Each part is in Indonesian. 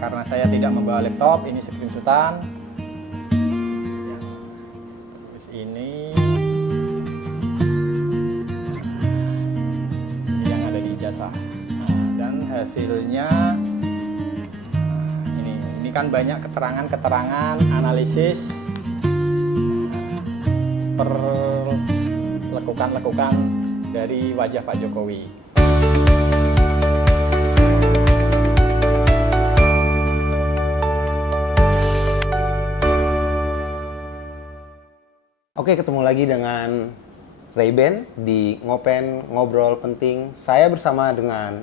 Karena saya tidak membawa laptop, ini screenshotan. Terus ini yang ada di ijazah. Dan hasilnya ini kan banyak keterangan-keterangan analisis lekukan-lekukan dari wajah Pak Jokowi. Oke, ketemu lagi dengan Rayben di Ngopen Ngobrol Penting. Saya bersama dengan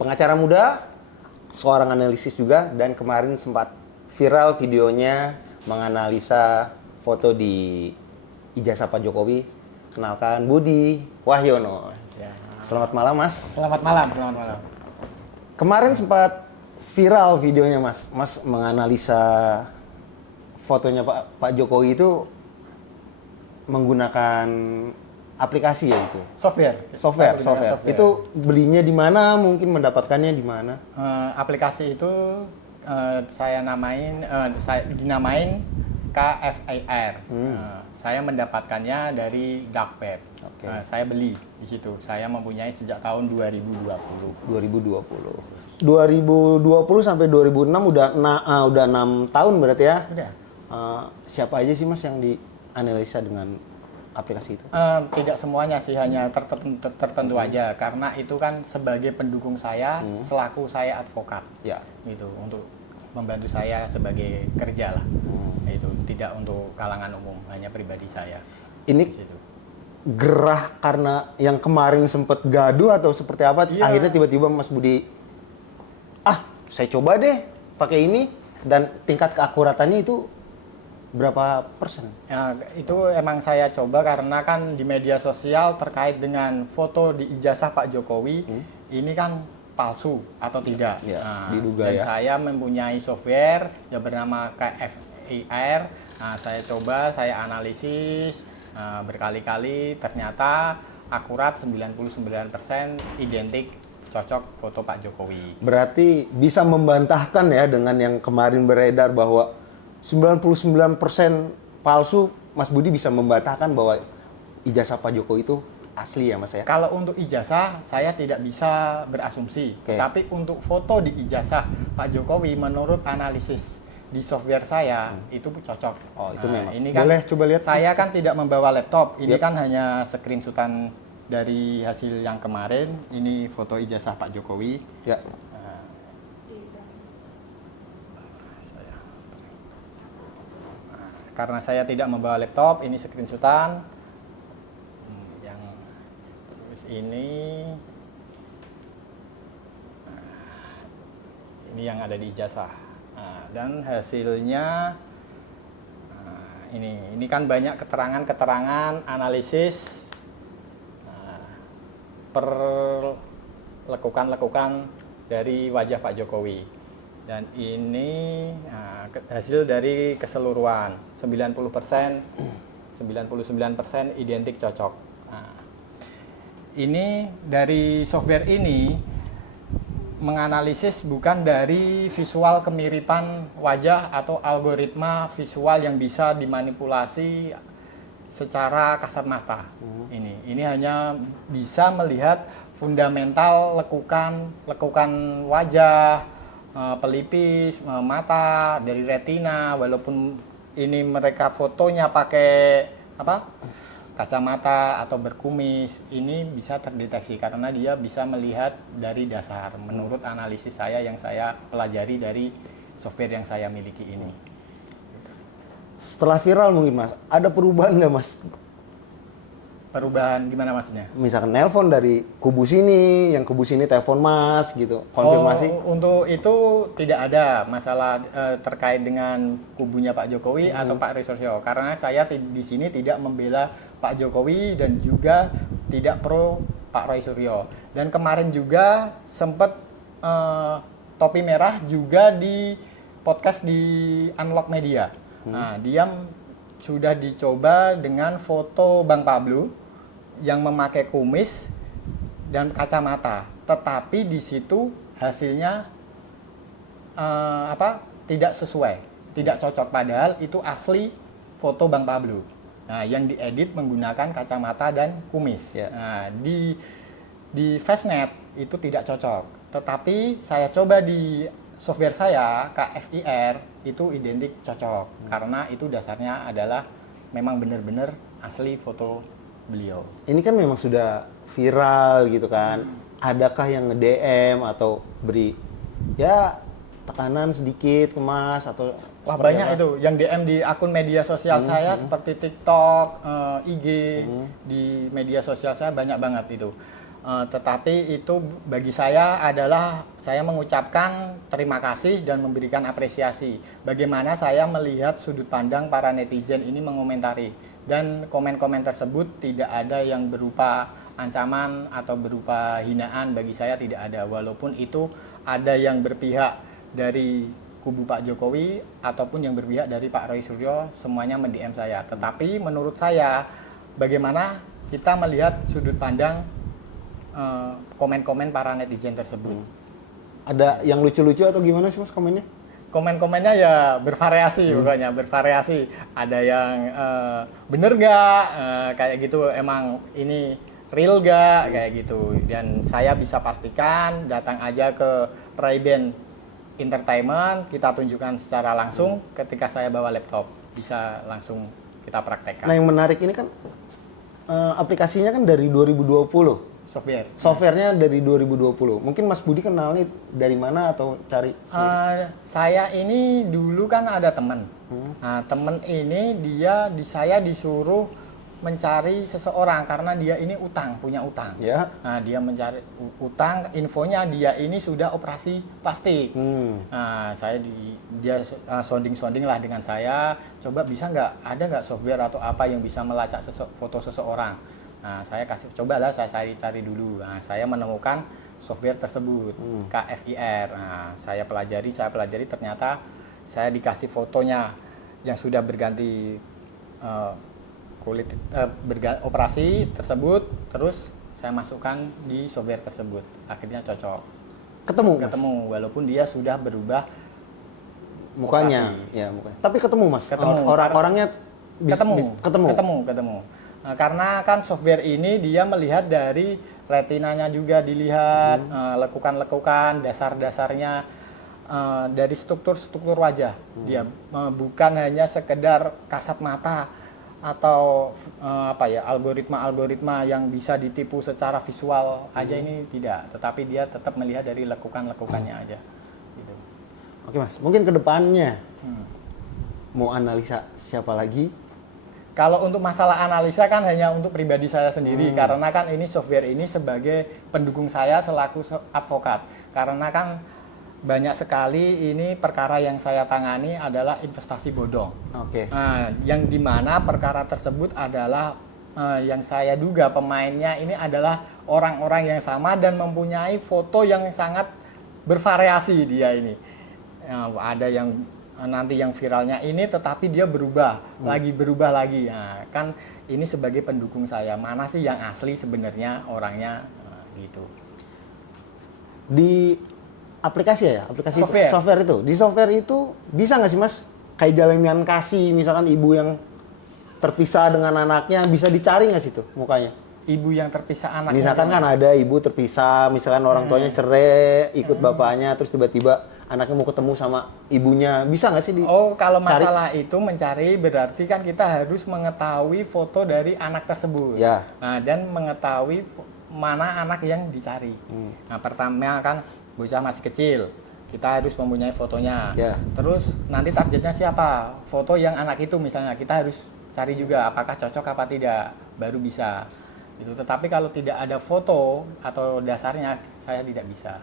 pengacara muda, seorang analisis juga, dan kemarin sempat viral videonya menganalisa foto di ijazah Pak Jokowi. Kenalkan, Budi Wahyono. Ya. Selamat malam, Mas. Selamat malam, selamat malam. Kemarin sempat viral videonya, Mas. Mas menganalisa fotonya Pak Jokowi itu menggunakan aplikasi ya itu? Software. Itu belinya di mana? Mungkin mendapatkannya di mana? Aplikasi itu saya dinamain KFAR. Saya mendapatkannya dari dark web. Okay. Saya beli di situ. Saya mempunyai sejak tahun 2020. 2020 sampai 2006 udah 6 tahun berarti ya? Udah. Siapa aja sih, Mas, yang dianalisa dengan aplikasi itu? Tidak semuanya sih, hanya tertentu aja. Karena itu kan sebagai pendukung saya, selaku saya advokat. Ya. Gitu, untuk membantu saya sebagai kerja lah. Itu tidak untuk kalangan umum, hanya pribadi saya. Ini gerah karena yang kemarin sempat gaduh atau seperti apa? Iya. Akhirnya tiba-tiba Mas Budi, saya coba deh pakai ini, dan tingkat keakuratannya itu berapa persen? Ya, itu emang saya coba karena kan di media sosial terkait dengan foto di ijazah Pak Jokowi, ini kan palsu atau tidak. Ya, Nah, diduga dan ya. saya mempunyai software yang bernama KFAR. Nah, saya coba, saya analisis berkali-kali, ternyata akurat 99% identik, cocok foto Pak Jokowi. Berarti bisa membantahkan ya dengan yang kemarin beredar bahwa 99% palsu. Mas Budi bisa membantahkan bahwa ijazah Pak Jokowi itu asli ya, Mas ya? Kalau untuk ijazah, saya tidak bisa berasumsi. Oke. Tapi untuk foto di ijazah Pak Jokowi, menurut analisis di software saya, itu cocok. Oh, itu memang. Ini kan, Boleh coba lihat, saya kan tidak membawa laptop. Ini Yap. kan hanya screenshotan dari hasil yang kemarin. Ini foto ijazah Pak Jokowi. Ya. Karena saya tidak membawa laptop, ini screenshotan. Yang terus ini yang ada di ijazah. Dan hasilnya ini kan banyak keterangan-keterangan analisis lekukan-lekukan dari wajah Pak Jokowi. Dan ini hasil dari keseluruhan 99% identik cocok. Ini dari software ini menganalisis bukan dari visual kemiripan wajah atau algoritma visual yang bisa dimanipulasi secara kasat mata. Ini hanya bisa melihat fundamental lekukan wajah, pelipis, mata, dari retina. Walaupun ini mereka fotonya pakai kacamata atau berkumis, ini bisa terdeteksi karena dia bisa melihat dari dasar menurut analisis saya yang saya pelajari dari software yang saya miliki ini. Setelah viral mungkin, Mas, ada perubahan nggak, Mas? Perubahan gimana maksudnya? Misalkan nelpon dari kubu sini, yang kubu sini telepon Mas gitu, konfirmasi? Untuk itu tidak ada masalah terkait dengan kubunya Pak Jokowi atau Pak Roy Suryo, karena saya di sini tidak membela Pak Jokowi dan juga tidak pro Pak Roy Suryo. Dan kemarin juga sempat topi merah juga di podcast di Unlock Media. Nah, dia sudah dicoba dengan foto Bang Pablo yang memakai kumis dan kacamata, tetapi di situ hasilnya tidak sesuai, tidak cocok, padahal itu asli foto Bang Pablo. Nah, yang diedit menggunakan kacamata dan kumis. Ya. Nah, di Fastnet itu tidak cocok. Tetapi saya coba di software saya KFIR itu identik cocok karena itu dasarnya adalah memang benar-benar asli foto beliau. Ini kan memang sudah viral gitu kan. Adakah yang nge-DM atau beri ya tekanan sedikit ke Mas atau Wah, seperti banyak apa? itu yang DM di akun media sosial saya seperti TikTok, IG, di media sosial saya banyak banget itu. Tetapi itu bagi saya adalah saya mengucapkan terima kasih dan memberikan apresiasi. Bagaimana saya melihat sudut pandang para netizen ini mengomentari. Dan komen-komen tersebut tidak ada yang berupa ancaman atau berupa hinaan, bagi saya tidak ada. Walaupun itu ada yang berpihak dari kubu Pak Jokowi ataupun yang berpihak dari Pak Roy Suryo, semuanya mend-DM saya. Tetapi menurut saya bagaimana kita melihat sudut pandang komen-komen para netizen tersebut. Ada yang lucu-lucu atau gimana sih Mas komennya? Komen-komennya ya bervariasi, pokoknya bervariasi. Ada yang bener nggak, kayak gitu, emang ini real nggak, kayak gitu. Dan saya bisa pastikan datang aja ke Ray-Ban Entertainment, kita tunjukkan secara langsung ketika saya bawa laptop, bisa langsung kita praktekkan. Nah, yang menarik ini kan aplikasinya kan dari 2020. Software. Softwarenya dari 2020. Mungkin Mas Budi kenalnya dari mana atau cari? Saya ini dulu kan ada teman. Nah, teman ini saya disuruh mencari seseorang karena dia ini punya utang. Ya. Nah, dia mencari utang, infonya dia ini sudah operasi plastik. Nah, dia sounding lah dengan saya, coba bisa ada nggak software atau apa yang bisa melacak foto seseorang. Nah, saya cobalah saya cari dulu. Nah, saya menemukan software tersebut, KFIR. Nah, saya pelajari, ternyata saya dikasih fotonya yang sudah berganti kulit, operasi tersebut, terus saya masukkan di software tersebut. Akhirnya cocok. Ketemu, Mas? Ketemu, walaupun dia sudah berubah mukanya. operasi. Ya, mukanya. Tapi ketemu, Mas? Ketemu. Orang-orangnya ketemu. Nah, karena kan software ini dia melihat dari retinanya juga dilihat, lekukan-lekukan, dasar-dasarnya, dari struktur wajah. Dia bukan hanya sekedar kasat mata atau algoritma yang bisa ditipu secara visual aja, ini tidak, tetapi dia tetap melihat dari lekukan-lekukannya aja. Gitu. Oke, Mas. Mungkin ke depannya mau analisa siapa lagi? Kalau untuk masalah analisa kan hanya untuk pribadi saya sendiri, karena kan ini software ini sebagai pendukung saya selaku advokat. Karena kan banyak sekali ini perkara yang saya tangani adalah investasi bodong. Oke. Nah, yang dimana perkara tersebut adalah yang saya duga pemainnya ini adalah orang-orang yang sama dan mempunyai foto yang sangat bervariasi dia ini. Ada yang nanti yang viralnya ini tetapi dia berubah lagi. Nah, kan ini sebagai pendukung saya, mana sih yang asli sebenarnya orangnya, gitu. Di aplikasi Software. di software itu bisa nggak sih Mas kayak jalinan kasih, misalkan ibu yang terpisah dengan anaknya, bisa dicari nggak sih tuh mukanya? Ibu yang terpisah anaknya. Misalkan kan ada ibu terpisah, misalkan orang tuanya cerai, ikut bapaknya, terus tiba-tiba anaknya mau ketemu sama ibunya, bisa nggak sih kalau masalah itu mencari, berarti kan kita harus mengetahui foto dari anak tersebut. Ya. Nah, dan mengetahui mana anak yang dicari. Nah, pertama kan bocah masih kecil, kita harus mempunyai fotonya. Ya. Terus nanti targetnya siapa? Foto yang anak itu misalnya, kita harus cari juga apakah cocok apa tidak, baru bisa. Itu. Tetapi kalau tidak ada foto atau dasarnya, saya tidak bisa.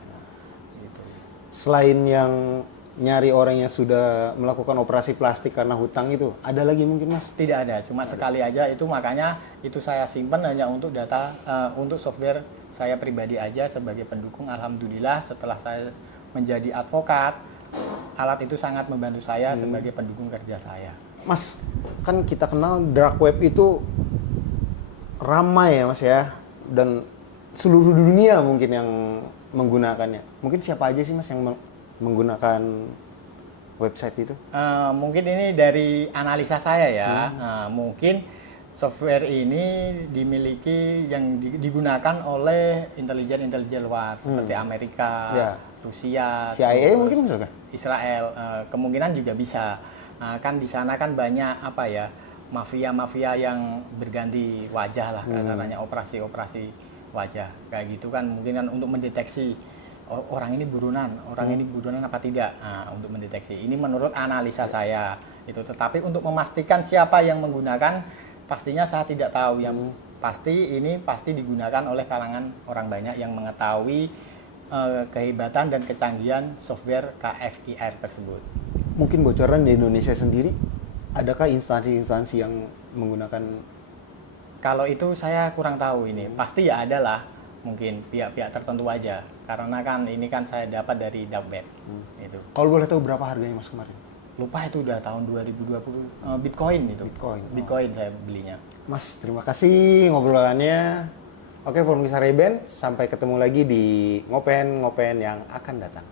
Gitu. Selain yang nyari orang yang sudah melakukan operasi plastik karena hutang itu, ada lagi mungkin Mas? Tidak ada, cuma sekali aja itu, makanya itu saya simpan hanya untuk data, untuk software saya pribadi aja sebagai pendukung. Alhamdulillah setelah saya menjadi advokat, alat itu sangat membantu saya sebagai pendukung kerja saya. Mas, kan kita kenal dark web itu ramai ya Mas ya, dan seluruh dunia mungkin yang menggunakannya. Mungkin siapa aja sih Mas yang menggunakan website itu? Mungkin ini dari analisa saya ya. Mungkin software ini dimiliki yang digunakan oleh intelijen luar seperti Amerika, Ya. Rusia, CIA terus mungkin bisa kah? Israel. Kemungkinan juga bisa. Kan di sana kan banyak apa ya, mafia-mafia yang berganti wajah lah, kasarnya operasi-operasi wajah kayak gitu kan, mungkin kan untuk mendeteksi orang ini buronan apa tidak, untuk mendeteksi. Ini menurut analisa saya itu. Tetapi untuk memastikan siapa yang menggunakan, pastinya saya tidak tahu. Yang pasti ini pasti digunakan oleh kalangan orang banyak yang mengetahui kehebatan dan kecanggihan software KFIR tersebut. Mungkin bocoran di Indonesia sendiri, adakah instansi-instansi yang menggunakan? Kalau itu saya kurang tahu ini. Pasti ya ada lah, mungkin pihak-pihak tertentu aja. Karena kan ini kan saya dapat dari dark web. Itu. Kalau boleh tahu berapa harganya Mas kemarin? Lupa itu udah tahun 2020. Bitcoin itu. Bitcoin. Bitcoin saya belinya. Mas, terima kasih ngobrolannya. Oke, pemirsa Ray-Ban, sampai ketemu lagi di ngopen-ngopen yang akan datang.